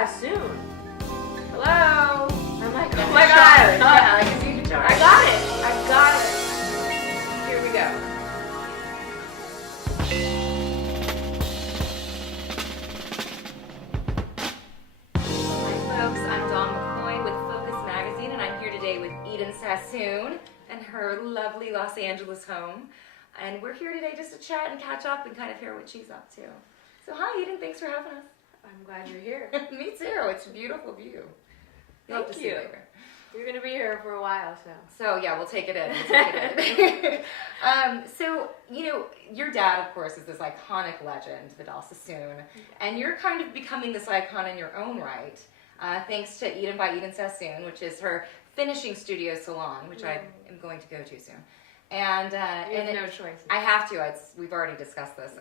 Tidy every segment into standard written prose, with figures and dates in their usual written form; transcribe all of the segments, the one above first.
Sassoon. Hello. I'm like, oh my God. god. Yeah, I can see the guitar. I got it. Here we go. Hi folks, I'm Dawn McCoy with Focus Magazine, and I'm here today with Eden Sassoon and her lovely Los Angeles home. And we're here today just to chat and catch up and kind of hear what she's up to. So hi Eden, thanks for having us. I'm glad you're here. Me too, it's a beautiful view. Love to see you. it later. You're going to be here for a while, so. So yeah, we'll take it in. So, you know, your dad, of course, is this iconic legend, Vidal Sassoon, and you're kind of becoming this icon in your own right, thanks to Eden by Eden Sassoon, which is her finishing studio salon, which I am going to go to soon. And you have no choice. I have to. We've already discussed this.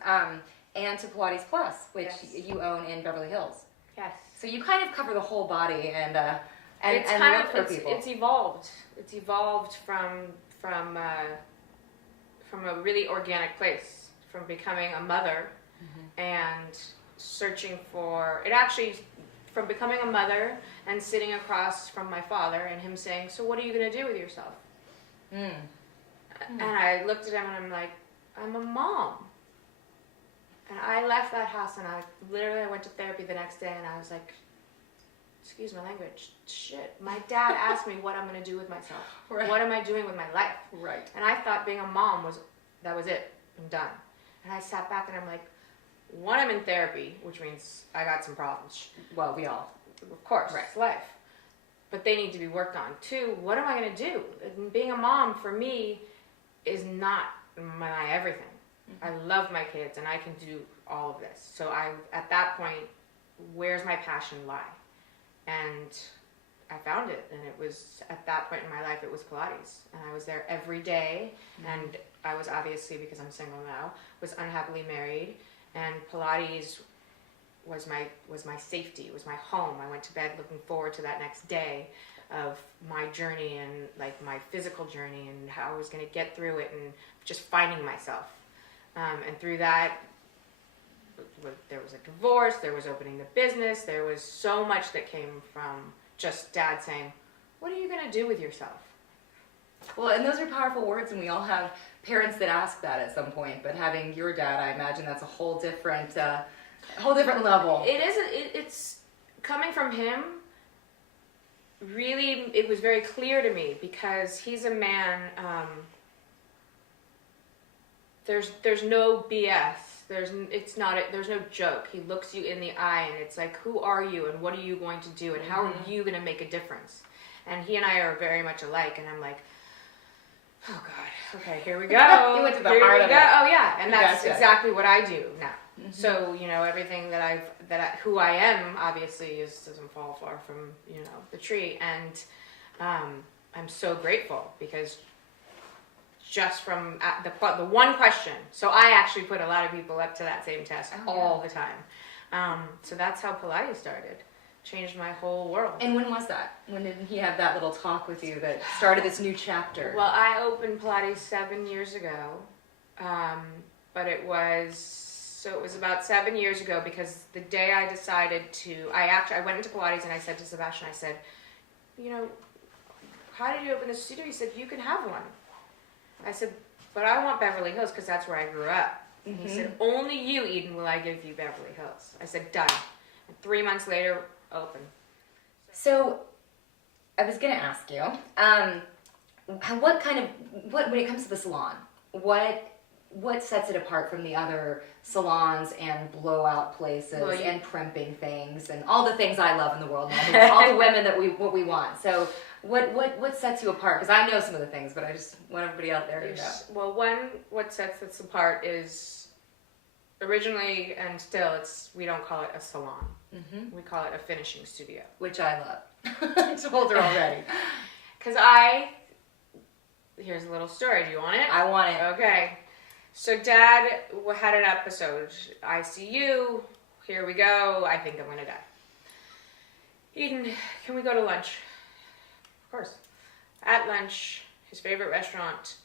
And to Pilates Plus, which you own in Beverly Hills. Yes. So you kind of cover the whole body and It's and kind look of, for people. It's evolved. It's evolved from a really organic place, from becoming a mother and searching for it. Actually, from becoming a mother and sitting across from my father and him saying, "So what are you going to do with yourself?" And I looked at him and I'm like, "I'm a mom." And I left that house and I went to therapy the next day and I was like, excuse my language, shit. My dad asked me what I'm going to do with myself. Right. What am I doing with my life? Right. And I thought being a mom was it. I'm done. And I sat back and I'm like, one, I'm in therapy, which means I got some problems. Well, we all. Of course, Right. it's life. But they need to be worked on. Two, what am I going to do? And being a mom, for me, is not my everything. I love my kids and I can do all of this. So at that point, where's my passion lie? And I found it, and it was at that point in my life, it was Pilates, and I was there every day. And I was obviously, because I'm single now, was unhappily married, and Pilates was my safety, was my home. I went to bed looking forward to that next day of my journey and like my physical journey and how I was going to get through it and just finding myself. And through that, there was a divorce, there was opening the business, there was so much that came from just dad saying, what are you going to do with yourself? Well, and those are powerful words, and we all have parents that ask that at some point, but having your dad, I imagine that's a whole different level. It is, it's coming from him, really, it was very clear to me because he's a man, there's no BS. There's no joke. He looks you in the eye and it's like, who are you and what are you going to do and how are you going to make a difference? And he and I are very much alike, and I'm like, oh God, okay, here we go. You went to the heart of it. Oh yeah, and that's Gotcha. exactly what I do now. So, you know, everything who I am obviously doesn't fall far from, you know, the tree. And I'm so grateful because just from the one question. So I actually put a lot of people up to that same test all the time. So that's how Pilates started. Changed my whole world. And when was that? When did he have that little talk with you that started this new chapter? Well, I opened Pilates 7 years ago. But it was about 7 years ago because the day I decided I went into Pilates and I said to Sebastian, I said, you know, how did you open this studio? He said, you can have one. I said, but I want Beverly Hills because that's where I grew up. He said, only you, Eden, will I give you Beverly Hills. I said, done. And 3 months later, open. So, I was going to ask you, when it comes to the salon, what sets it apart from the other salons and blowout places and primping things and all the things I love in the world, all the women that we want. So what sets you apart? Because I know some of the things, but I just want everybody out there to know. Well, what sets us apart is originally and still we don't call it a salon. We call it a finishing studio. Which I love. I told her already. Because here's a little story. Do you want it? I want it. Okay. So Dad had an episode, ICU, here we go, I think I'm going to die. Eden, can we go to lunch? Of course. At lunch, his favorite restaurant.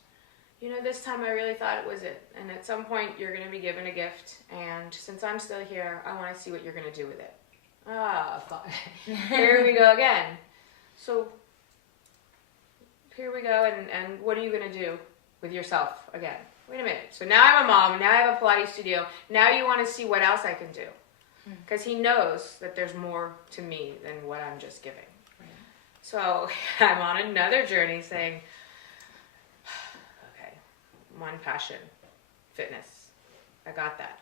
You know, this time I really thought it was it. And at some point, you're going to be given a gift. And since I'm still here, I want to see what you're going to do with it. Ah, fine. Here we go again. So, here we go, and what are you going to do with yourself again? Wait a minute. So now I'm a mom, now I have a Pilates studio, now you want to see what else I can do. Because he knows that there's more to me than what I'm just giving. Right. So I'm on another journey saying, okay, one passion, fitness. I got that.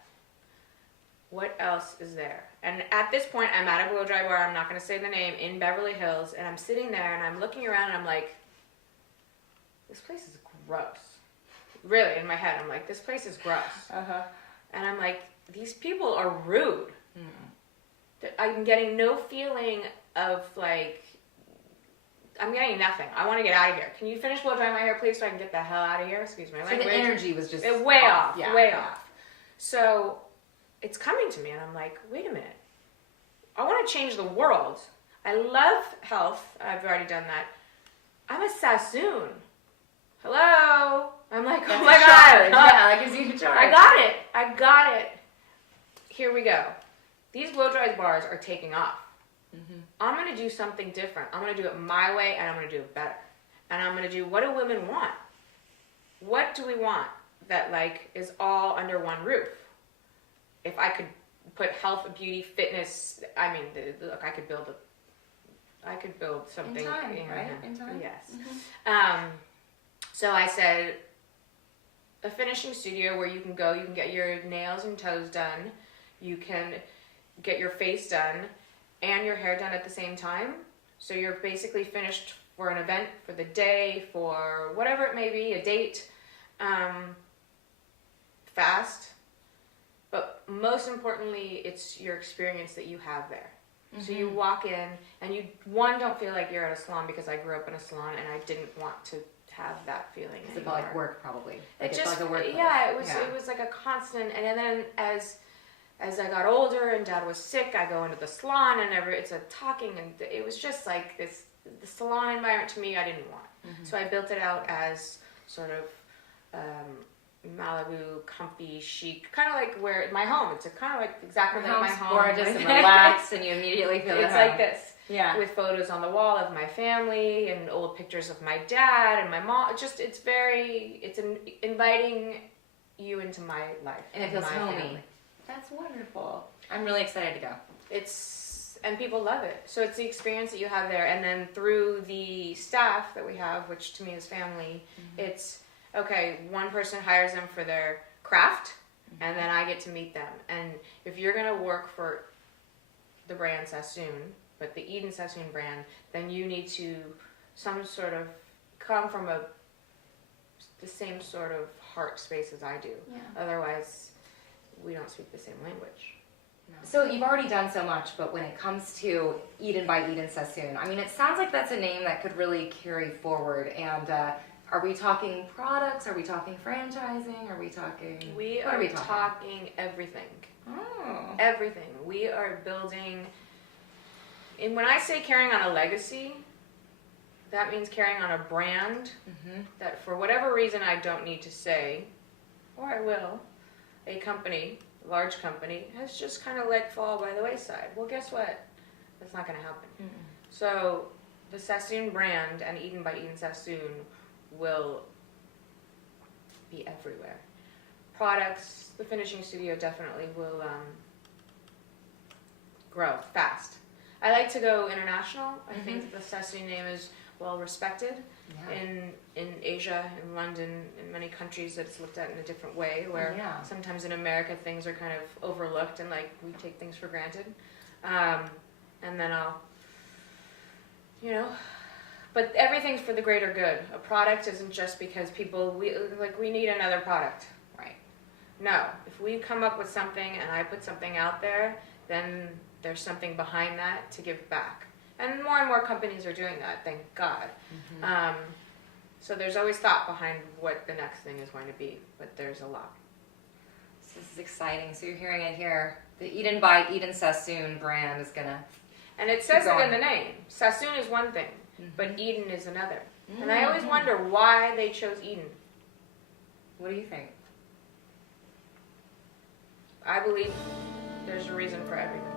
What else is there? And at this point, I'm at a blow dry bar, I'm not going to say the name, in Beverly Hills, and I'm sitting there and I'm looking around and I'm like, this place is gross. Really, in my head, I'm like, this place is gross. Uh-huh. And I'm like, these people are rude. I'm getting no feeling of like, I'm getting nothing. I want to get out of here. Can you finish blow drying my hair, please, so I can get the hell out of here? Excuse my language. So the energy was just way off. Yeah, way yeah. off. So it's coming to me, and I'm like, wait a minute. I want to change the world. I love health. I've already done that. I'm a Sassoon. Hello. I'm like, That's oh my God. God. Yeah, that gives you a charge. I got it. Here we go. These blow dry bars are taking off. Mm-hmm. I'm going to do something different. I'm going to do it my way, and I'm going to do it better. And I'm going to do, what do women want? What do we want that like is all under one roof? If I could put health, beauty, fitness, I mean, look, I could build something. In time, right? In time? Yes. Mm-hmm. So I said, a finishing studio where you can go, you can get your nails and toes done, you can get your face done, and your hair done at the same time. So you're basically finished for an event, for the day, for whatever it may be, a date, fast. But most importantly, it's your experience that you have there. Mm-hmm. So you walk in, and you, don't feel like you're at a salon, because I grew up in a salon, and I didn't want to have that feeling. It felt like work, probably. Like it just, like a work place. Yeah, it was like a constant. And then as I got older and Dad was sick, I go into the salon, and it's a talking, and it was just like this. The salon environment to me, I didn't want. Mm-hmm. So I built it out as sort of Malibu, comfy, chic, kind of like where my home. It's kind of like exactly like my home. Gorgeous and relaxed, and you immediately feel it's like this. Yeah. With photos on the wall of my family and old pictures of my dad and my mom. It's inviting you into my life. And it feels homey. Family. That's wonderful. I'm really excited to go. And people love it. So it's the experience that you have there. And then through the staff that we have, which to me is family, it's, okay, one person hires them for their craft, and then I get to meet them. And if you're going to work for the brand Sassoon, but the Eden Sassoon brand, then you need to some sort of come from the same sort of heart space as I do. Yeah. Otherwise, we don't speak the same language. No. So you've already done so much, but when it comes to Eden by Eden Sassoon, I mean, it sounds like that's a name that could really carry forward. And are we talking products? Are we talking franchising? Are we talking? We are talking everything. Oh. Everything. We are building. And when I say carrying on a legacy, that means carrying on a brand that for whatever reason I don't need to say, or I will, a company, a large company, has just kind of let fall by the wayside. Well, guess what? That's not going to happen. Mm-mm. So the Sassoon brand and Eden by Eden Sassoon will be everywhere. Products, the finishing studio definitely will grow fast. I like to go international. I think the Sassoon name is well respected in Asia, in London, in many countries. It's looked at in a different way, where sometimes in America things are kind of overlooked and like we take things for granted. And then but everything's for the greater good. A product isn't just because we need another product. Right. No, if we come up with something and I put something out there, then there's something behind that to give back. And more companies are doing that, thank God. Mm-hmm. So there's always thought behind what the next thing is going to be, but there's a lot. So this is exciting. So you're hearing it here. The Eden by Eden Sassoon brand is going to And it says it in the name. Sassoon is one thing, but Eden is another. Mm-hmm. And I always wonder why they chose Eden. What do you think? I believe there's a reason for everything.